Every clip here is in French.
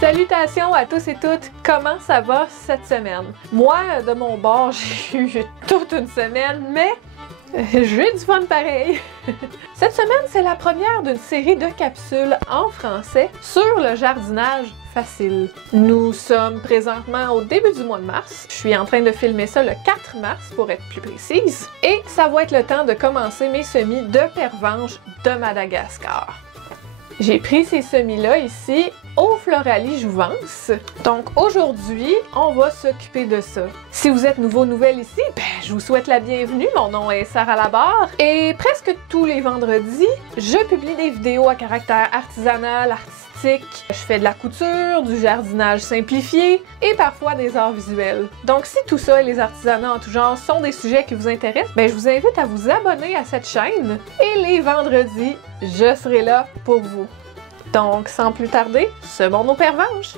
Salutations à tous et toutes, comment ça va cette semaine? Moi, de mon bord, j'ai eu toute une semaine, mais j'ai du fun pareil! Cette semaine, c'est la première d'une série de capsules en français sur le jardinage facile. Nous sommes présentement au début du mois de mars. Je suis en train de filmer ça le 4 mars pour être plus précise. Et ça va être le temps de commencer mes semis de pervenche de Madagascar. J'ai pris ces semis-là ici au Floralie Jouvence. Donc aujourd'hui, on va s'occuper de ça. Si vous êtes nouvelle ici, je vous souhaite la bienvenue. Mon nom est Sarah Labarre et presque tous les vendredis, je publie des vidéos à caractère artisanal, artistique. Je fais de la couture, du jardinage simplifié et parfois des arts visuels. Donc si tout ça et les artisanats en tout genre sont des sujets qui vous intéressent, je vous invite à vous abonner à cette chaîne et les vendredis, je serai là pour vous. Donc, sans plus tarder, semons nos pervenches!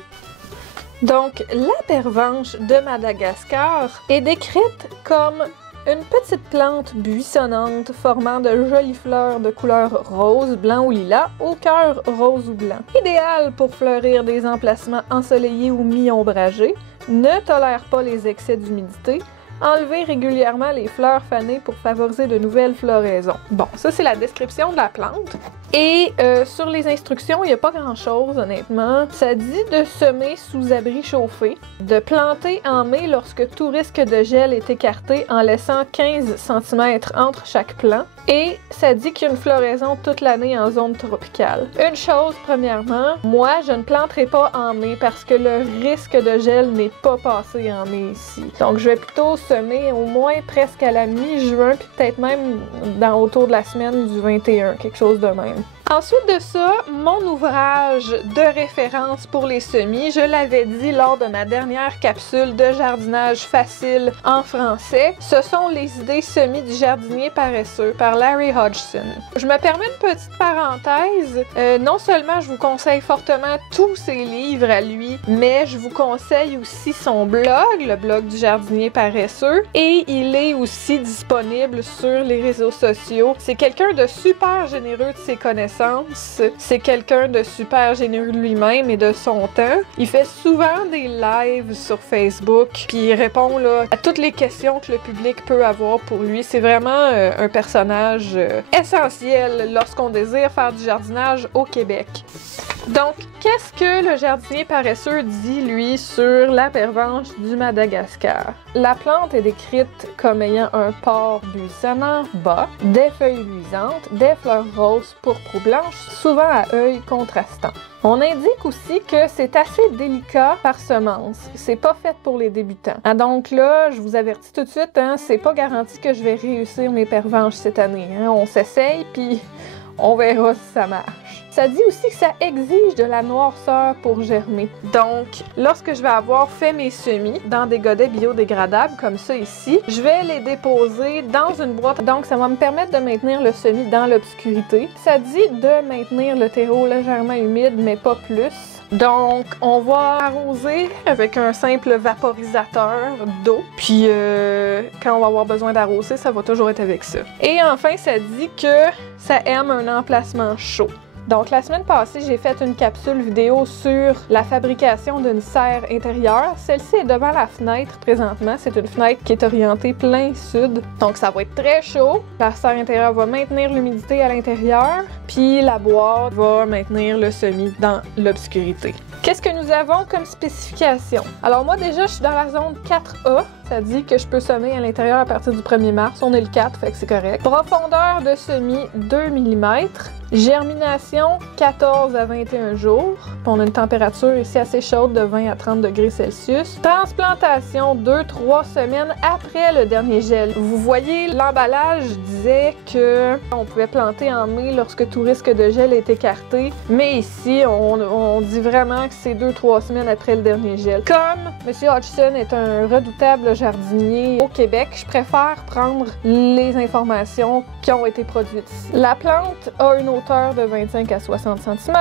Donc, la pervenche de Madagascar est décrite comme une petite plante buissonnante formant de jolies fleurs de couleur rose, blanc ou lilas, au cœur rose ou blanc. Idéale pour fleurir des emplacements ensoleillés ou mi-ombragés, ne tolère pas les excès d'humidité, enlever régulièrement les fleurs fanées pour favoriser de nouvelles floraisons. Bon, ça c'est la description de la plante. Et sur les instructions, il n'y a pas grand-chose, honnêtement. Ça dit de semer sous abri chauffé, de planter en mai lorsque tout risque de gel est écarté en laissant 15 cm entre chaque plant. Et ça dit qu'il y a une floraison toute l'année en zone tropicale. Une chose, premièrement, moi, je ne planterai pas en mai parce que le risque de gel n'est pas passé en mai ici. Donc, je vais plutôt semer au moins presque à la mi-juin, puis peut-être même autour de la semaine du 21, quelque chose de même. Ensuite de ça, mon ouvrage de référence pour les semis, je l'avais dit lors de ma dernière capsule de jardinage facile en français, ce sont les idées semis du jardinier paresseux par Larry Hodgson. Je me permets une petite parenthèse, non seulement je vous conseille fortement tous ses livres à lui, mais je vous conseille aussi son blog, le blog du jardinier paresseux, et il est aussi disponible sur les réseaux sociaux. C'est quelqu'un de super généreux de ses connaissances. C'est quelqu'un de super généreux de lui-même et de son temps. Il fait souvent des lives sur Facebook, puis il répond là, à toutes les questions que le public peut avoir pour lui. C'est vraiment un personnage essentiel lorsqu'on désire faire du jardinage au Québec. Donc, qu'est-ce que le jardinier paresseux dit, lui, sur la pervenche du Madagascar? La plante est décrite comme ayant un port buissonnant bas, des feuilles luisantes, des fleurs roses, pourpres ou blanches, souvent à œil contrastant. On indique aussi que c'est assez délicat par semence. C'est pas fait pour les débutants. Donc là, je vous avertis tout de suite, c'est pas garanti que je vais réussir mes pervenches cette année. On s'essaye, puis on verra si ça marche. Ça dit aussi que ça exige de la noirceur pour germer. Donc, lorsque je vais avoir fait mes semis dans des godets biodégradables comme ça ici, je vais les déposer dans une boîte. Donc, ça va me permettre de maintenir le semis dans l'obscurité. Ça dit de maintenir le terreau légèrement humide, mais pas plus. Donc, on va arroser avec un simple vaporisateur d'eau. Puis, quand on va avoir besoin d'arroser, ça va toujours être avec ça. Et enfin, ça dit que ça aime un emplacement chaud. Donc, la semaine passée, j'ai fait une capsule vidéo sur la fabrication d'une serre intérieure. Celle-ci est devant la fenêtre présentement. C'est une fenêtre qui est orientée plein sud. Donc, ça va être très chaud. La serre intérieure va maintenir l'humidité à l'intérieur. Puis, la boîte va maintenir le semis dans l'obscurité. Qu'est-ce que nous avons comme spécification? Alors, moi, déjà, je suis dans la zone 4A. Ça dit que je peux semer à l'intérieur à partir du 1er mars. On est le 4, fait que c'est correct. Profondeur de semis 2 mm. Germination 14 à 21 jours. On a une température ici assez chaude de 20 à 30 degrés Celsius. Transplantation 2-3 semaines après le dernier gel. Vous voyez, l'emballage disait que on pouvait planter en mai lorsque tout risque de gel est écarté. Mais ici, on dit vraiment que c'est 2-3 semaines après le dernier gel. Comme M. Hodgson est un redoutable jardinier au Québec, je préfère prendre les informations qui ont été produites ici. La plante a une hauteur de 25 à 60 cm,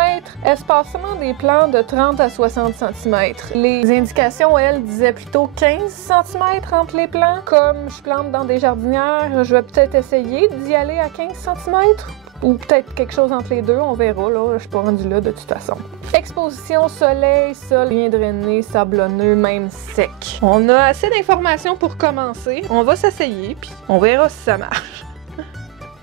espacement des plants de 30 à 60 cm. Les indications, elles, disaient plutôt 15 cm entre les plants. Comme je plante dans des jardinières, je vais peut-être essayer d'y aller à 15 cm. Ou peut-être quelque chose entre les deux, on verra, là. Je suis pas rendue là de toute façon. Exposition soleil, sol bien drainé, sablonneux, même sec. On a assez d'informations pour commencer. On va s'essayer, puis on verra si ça marche.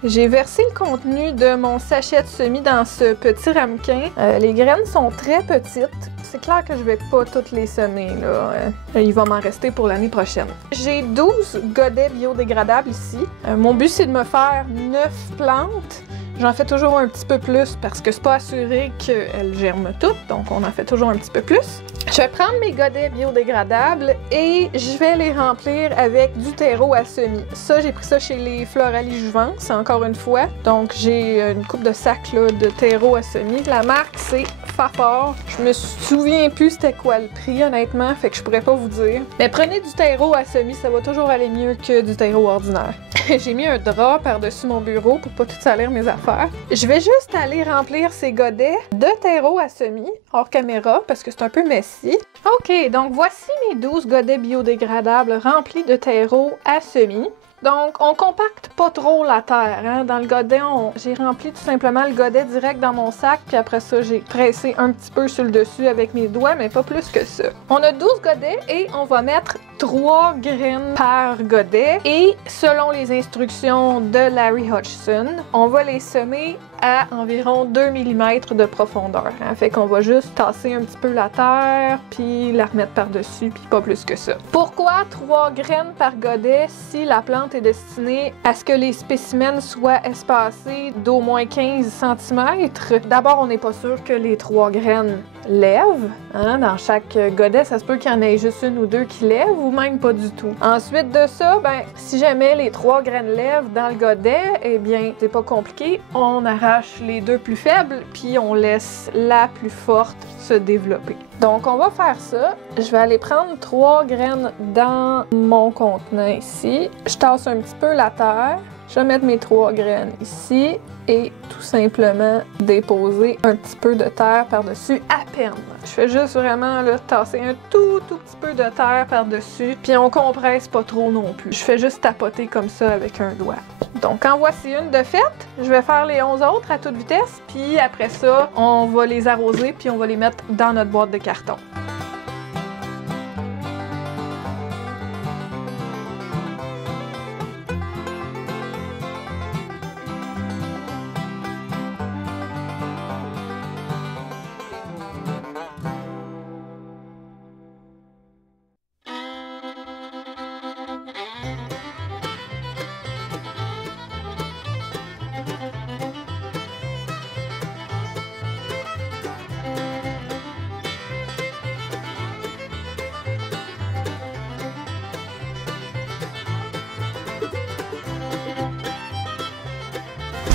J'ai versé le contenu de mon sachet de semis dans ce petit ramequin. Les graines sont très petites. C'est clair que je vais pas toutes les semer, là. Il va m'en rester pour l'année prochaine. J'ai 12 godets biodégradables ici. Mon but, c'est de me faire 9 plantes. J'en fais toujours un petit peu plus parce que c'est pas assuré qu'elles germent toutes, donc on en fait toujours un petit peu plus. Je vais prendre mes godets biodégradables et je vais les remplir avec du terreau à semis. Ça, j'ai pris ça chez les Floralie Jouvence, encore une fois. Donc, j'ai une coupe de sacs là, de terreau à semis. La marque, c'est Fafard. Je me souviens plus c'était quoi le prix, honnêtement, fait que je pourrais pas vous dire. Mais prenez du terreau à semis, ça va toujours aller mieux que du terreau ordinaire. J'ai mis un drap par-dessus mon bureau pour pas tout salir mes affaires. Je vais juste aller remplir ces godets de terreau à semis, hors caméra, parce que c'est un peu messy. OK, donc voici mes 12 godets biodégradables remplis de terreau à semis. Donc, on compacte pas trop la terre. Hein? Dans le godet, j'ai rempli tout simplement le godet direct dans mon sac, puis après ça, j'ai pressé un petit peu sur le dessus avec mes doigts, mais pas plus que ça. On a 12 godets et on va mettre 3 graines par godet. Et selon les instructions de Larry Hodgson, on va les semer à environ 2 mm de profondeur. Hein? Fait qu'on va juste tasser un petit peu la terre, puis la remettre par-dessus, puis pas plus que ça. Pourquoi 3 graines par godet si la plante est destinée à ce que les spécimens soient espacés d'au moins 15 cm? D'abord, on n'est pas sûr que les 3 graines lèvent. Hein? Dans chaque godet, ça se peut qu'il y en ait juste une ou deux qui lèvent, ou même pas du tout. Ensuite de ça, ben, si jamais les 3 graines lèvent dans le godet, eh bien, c'est pas compliqué. On arrache les 2 plus faibles, puis on laisse la plus forte se développer. Donc, on va faire ça. Je vais aller prendre 3 graines dans mon contenant ici. Je tasse un petit peu la terre. Je vais mettre mes 3 graines ici et tout simplement déposer un petit peu de terre par-dessus à peine. Je fais juste vraiment là, tasser un tout petit peu de terre par-dessus, puis on compresse pas trop non plus. Je fais juste tapoter comme ça avec un doigt. Donc en voici une de faite. Je vais faire les 11 autres à toute vitesse, puis après ça, on va les arroser puis on va les mettre dans notre boîte de carton.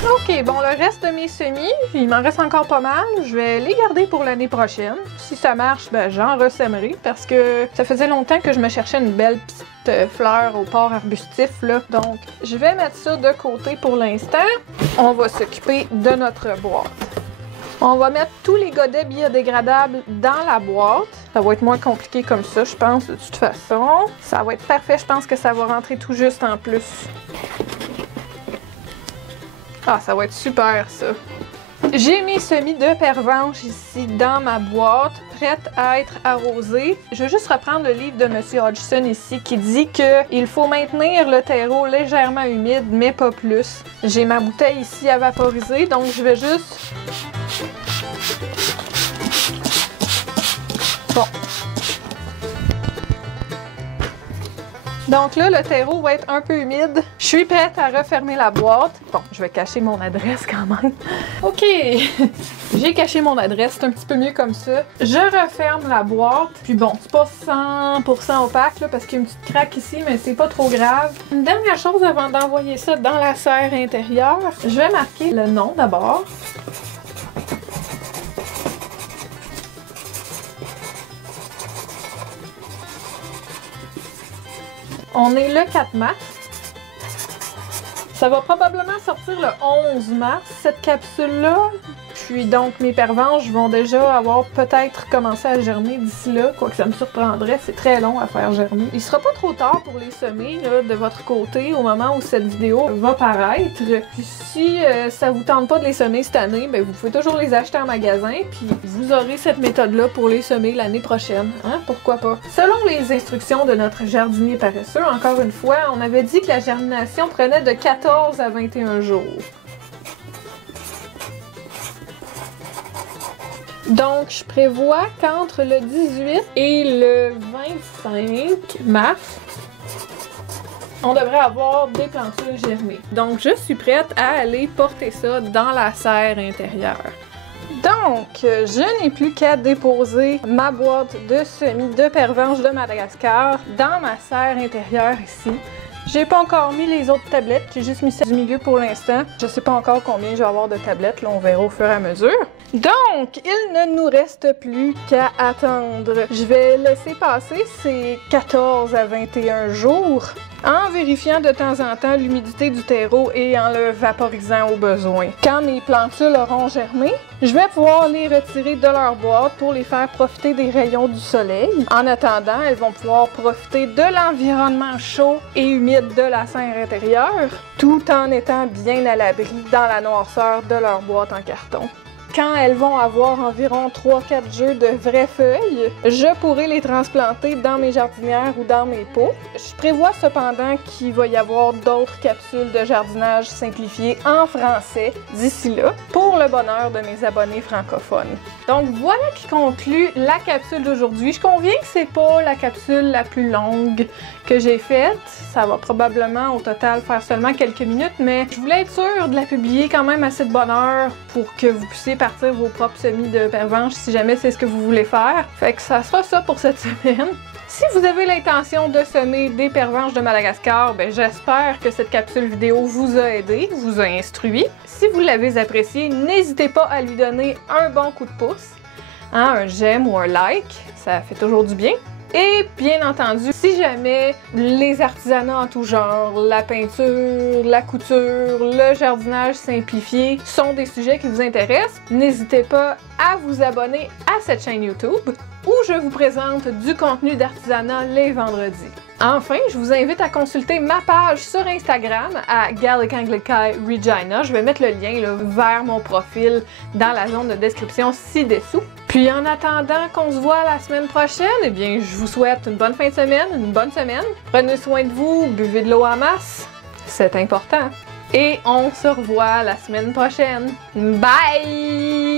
Ok, bon, le reste de mes semis, il m'en reste encore pas mal. Je vais les garder pour l'année prochaine. Si ça marche, ben j'en ressèmerai parce que ça faisait longtemps que je me cherchais une belle petite fleur au port arbustif, là. Donc, je vais mettre ça de côté pour l'instant. On va s'occuper de notre boîte. On va mettre tous les godets biodégradables dans la boîte. Ça va être moins compliqué comme ça, je pense, de toute façon. Ça va être parfait, je pense que ça va rentrer tout juste en plus. Ah, ça va être super, ça. J'ai mes semis de pervenche ici dans ma boîte, prête à être arrosée. Je vais juste reprendre le livre de M. Hodgson ici qui dit qu'il faut maintenir le terreau légèrement humide, mais pas plus. J'ai ma bouteille ici à vaporiser, donc je vais juste... Bon. Donc là, le terreau va être un peu humide. Je suis prête à refermer la boîte. Bon, je vais cacher mon adresse quand même. OK! J'ai caché mon adresse, c'est un petit peu mieux comme ça. Je referme la boîte. Puis bon, c'est pas 100% opaque là, parce qu'il y a une petite craque ici, mais c'est pas trop grave. Une dernière chose avant d'envoyer ça dans la serre intérieure, je vais marquer le nom d'abord. On est le 4 mars. Ça va probablement sortir le 11 mars, cette capsule-là. Puis donc mes pervenches vont déjà avoir peut-être commencé à germer d'ici là, quoique ça me surprendrait, c'est très long à faire germer. Il sera pas trop tard pour les semer là, de votre côté au moment où cette vidéo va paraître. Puis si ça vous tente pas de les semer cette année, ben vous pouvez toujours les acheter en magasin, puis vous aurez cette méthode-là pour les semer l'année prochaine. Hein? Pourquoi pas? Selon les instructions de notre jardinier paresseux, encore une fois, on avait dit que la germination prenait de 14 à 21 jours. Donc, je prévois qu'entre le 18 et le 25 mars, on devrait avoir des plantules germées. Donc, je suis prête à aller porter ça dans la serre intérieure. Donc, je n'ai plus qu'à déposer ma boîte de semis de pervenche de Madagascar dans ma serre intérieure ici. J'ai pas encore mis les autres tablettes, j'ai juste mis celle du milieu pour l'instant. Je sais pas encore combien je vais avoir de tablettes, là on verra au fur et à mesure. Donc, il ne nous reste plus qu'à attendre. Je vais laisser passer ces 14 à 21 jours en vérifiant de temps en temps l'humidité du terreau et en le vaporisant au besoin. Quand mes plantules auront germé, je vais pouvoir les retirer de leur boîte pour les faire profiter des rayons du soleil. En attendant, elles vont pouvoir profiter de l'environnement chaud et humide de la serre intérieure, tout en étant bien à l'abri dans la noirceur de leur boîte en carton. Quand elles vont avoir environ 3-4 jeux de vraies feuilles, je pourrai les transplanter dans mes jardinières ou dans mes pots. Je prévois cependant qu'il va y avoir d'autres capsules de jardinage simplifiées en français d'ici là, pour le bonheur de mes abonnés francophones. Donc voilà qui conclut la capsule d'aujourd'hui. Je conviens que c'est pas la capsule la plus longue que j'ai faite. Ça va probablement au total faire seulement quelques minutes, mais je voulais être sûre de la publier quand même assez de bonne heure pour que vous puissiez partir vos propres semis de pervenche si jamais c'est ce que vous voulez faire. Fait que ça sera ça pour cette semaine. Si vous avez l'intention de semer des pervenches de Madagascar, ben j'espère que cette capsule vidéo vous a aidé, vous a instruit. Si vous l'avez apprécié, n'hésitez pas à lui donner un bon coup de pouce, hein, un j'aime ou un like, ça fait toujours du bien. Et bien entendu, si jamais les artisanats en tout genre, la peinture, la couture, le jardinage simplifié sont des sujets qui vous intéressent, n'hésitez pas à vous abonner à cette chaîne YouTube où je vous présente du contenu d'artisanat les vendredis. Enfin, je vous invite à consulter ma page sur Instagram à Gaelic Anglicae Regina. Je vais mettre le lien là, vers mon profil dans la zone de description ci-dessous. Puis en attendant qu'on se voit la semaine prochaine, eh bien, je vous souhaite une bonne fin de semaine, une bonne semaine. Prenez soin de vous, buvez de l'eau en masse, c'est important. Et on se revoit la semaine prochaine. Bye!